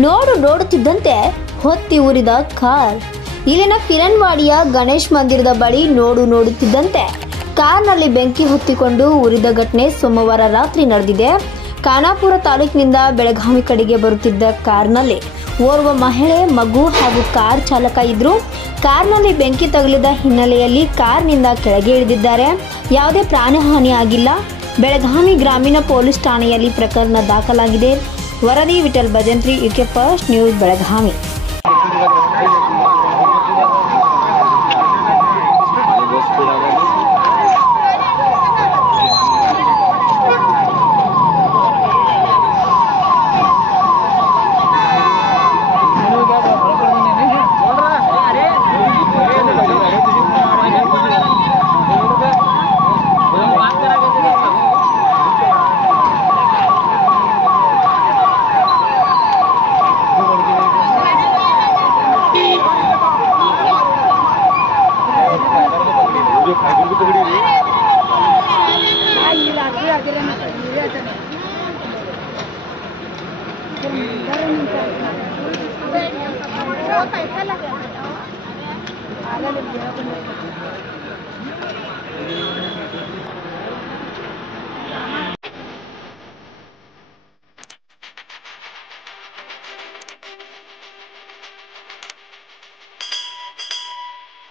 ನೋಡುತ್ತಿದ್ದಂತೆ ಹೊತ್ತಿ ಉರಿದ ಕಾರ್. ಇಲ್ಲಿನ ಕಿರಣ್ವಾಡಿಯ ಗಣೇಶ್ ಮಂದಿರದ ಬಳಿ ನೋಡುತ್ತಿದ್ದಂತೆ ಕಾರ್ನಲ್ಲಿ ಬೆಂಕಿ ಹೊತ್ತಿಕೊಂಡು ಉರಿದ ಘಟನೆ ಸೋಮವಾರ ರಾತ್ರಿ ನಡೆದಿದೆ. ಖಾನಾಪುರ ತಾಲೂಕಿನಿಂದ ಬೆಳಗಾವಿ ಕಡೆಗೆ ಬರುತ್ತಿದ್ದ ಕಾರ್ನಲ್ಲಿ ಓರ್ವ ಮಹಿಳೆ, ಮಗು ಹಾಗೂ ಕಾರ್ ಚಾಲಕ ಇದ್ರು. ಕಾರ್ನಲ್ಲಿ ಬೆಂಕಿ ತಗುಲಿದ ಹಿನ್ನೆಲೆಯಲ್ಲಿ ಕಾರ್ನಿಂದ ಕೆಳಗೆ ಇಳಿದಿದ್ದಾರೆ. ಯಾವುದೇ ಪ್ರಾಣಹಾನಿ ಆಗಿಲ್ಲ. ಬೆಳಗಾವಿ ಗ್ರಾಮೀಣ ಪೊಲೀಸ್ ಠಾಣೆಯಲ್ಲಿ ಪ್ರಕರಣ ದಾಖಲಾಗಿದೆ. ವರದಿ Vitthal Bhajantri, UK first news, Belagavi. पैसा लगा